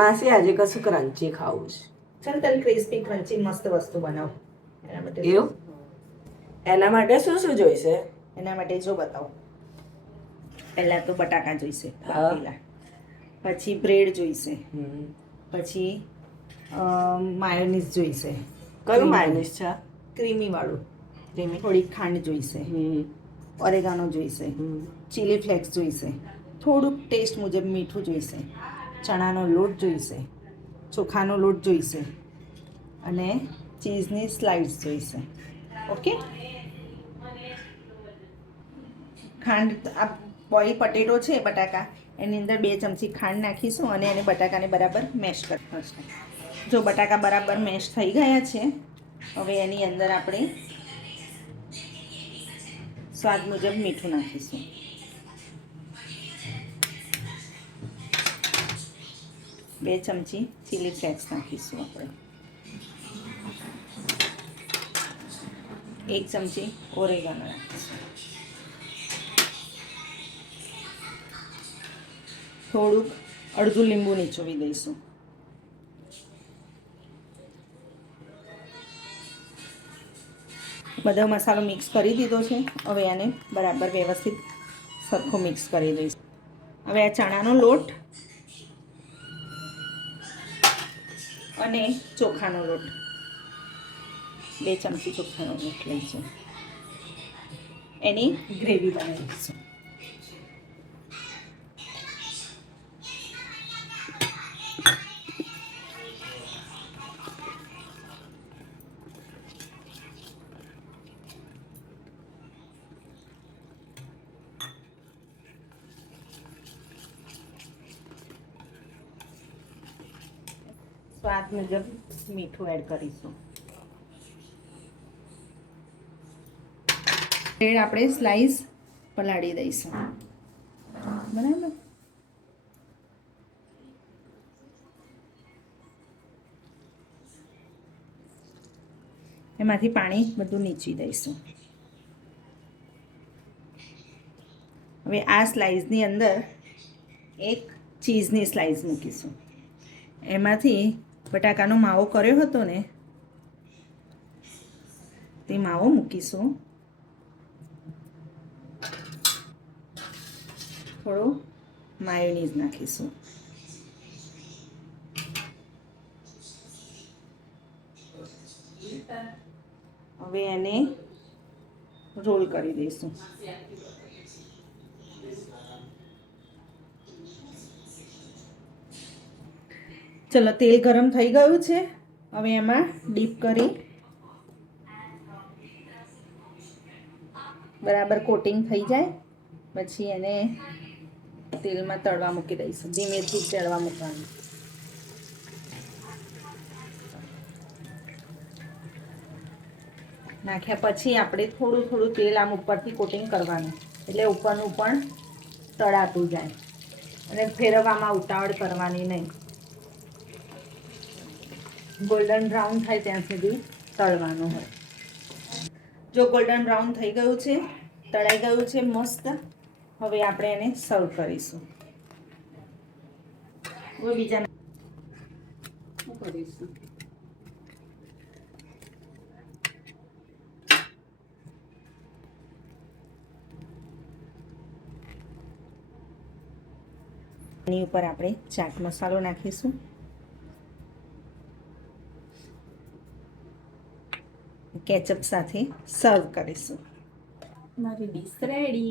માસી આજે કશું ક્રન્ચી ખાવું છે. ચાલ તારી ક્રિસ્પી ક્રન્ચી મસ્ત વસ્તુ બનાવ. એના માટે એવું? એના માટે શું શું જોઈશે? એના માટે જો બતાવો. પહેલાં તો બટાકા જોઈશે હા. બાફેલા, પછી બ્રેડ જોઈશે, હમ. પછી માયોનીઝ જોઈશે. કયું માયોનીઝ છે? ક્રીમીવાળું. ક્રીમી. થોડી ખાંડ જોઈશે, હમ. ઓરેગાનો જોઈશે, હમ. ચીલી ફ્લેક્સ જોઈશે, થોડુંક ટેસ્ટ મુજબ મીઠું જોઈશે, ચણાનો લોટ જોઈશે, ચોખાનો લોટ જોઈશે અને ચીઝની સ્લાઇસ જોઈશે. ઓકે. ખાંડ આ બોઇલ પટેટો છે બટાકા, એની અંદર 2 ચમચી ખાંડ નાખીશું અને એને બટાકાને બરાબર મેશ કરીશું. જો બટાકા બરાબર મેશ થઈ ગયા છે, હવે એની અંદર આપણે સ્વાદ મુજબ મીઠું નાખીશું. બે ચમચી ચીલી ફ્લેક્સ નાખીશું આપણે. 1 ચમચી ઓરેગાનો નાખીશું. થોડુંક અડધું લીંબુ નીચોવી દઈશું. બધો મસાલો મિક્સ કરી દીધો છે. હવે આને બરાબર વ્યવસ્થિત સરખો મિક્સ કરી દઈશું. હવે આ ચણાનો લોટ અને ચોખાનો લોટ, 2 ચમચી ચોખાનો લોટ લઈશું. એની ગ્રેવી બનાવીશું. સ્વાદ મુજબ મીઠું એડ કરીશું. બ્રેડ આપણે સ્લાઈસ પલાળી દઈશું. બરાબર. એમાંથી પાણી બધું નીચી દઈશું. હવે આ સ્લાઈસની અંદર એક ચીઝની સ્લાઈસ મૂકીશું. એમાંથી બટાકાનો માવો કર્યો હતો ને, તે માવો મૂકીશું. થોડો માયોનીઝ નાખીશું. હવે એને રોલ કરી દઈશું. ચલો, તેલ ગરમ થઈ ગયું છે. હવે એમાં ડીપ કરી બરાબર કોટિંગ થઈ જાય પછી એને તેલમાં તળવા મૂકી દઈશું. ધીમેથી તળવા મૂકવાનું. નાખ્યા પછી આપણે થોડું થોડું તેલ આમ ઉપરથી કોટિંગ કરવાનું, એટલે ઉપરનું પણ તળાતું જાય અને ફેરવવામાં ઉતાવળ કરવાની નહીં. ગોલ્ડન બ્રાઉન થાય ત્યાં સુધી તળવાનું હોય. જો ગોલ્ડન બ્રાઉન થઈ ગયું છે, તળાઈ ગયું છે મસ્ત. હવે આપણે એને સર્વ કરીશું. હવે બીજા શું કરીશું? એની ઉપર આપણે ચાટ મસાલો નાખીશું. કેચઅપ સાથે સર્વ કરીશું. મારી ડીશ રેડી.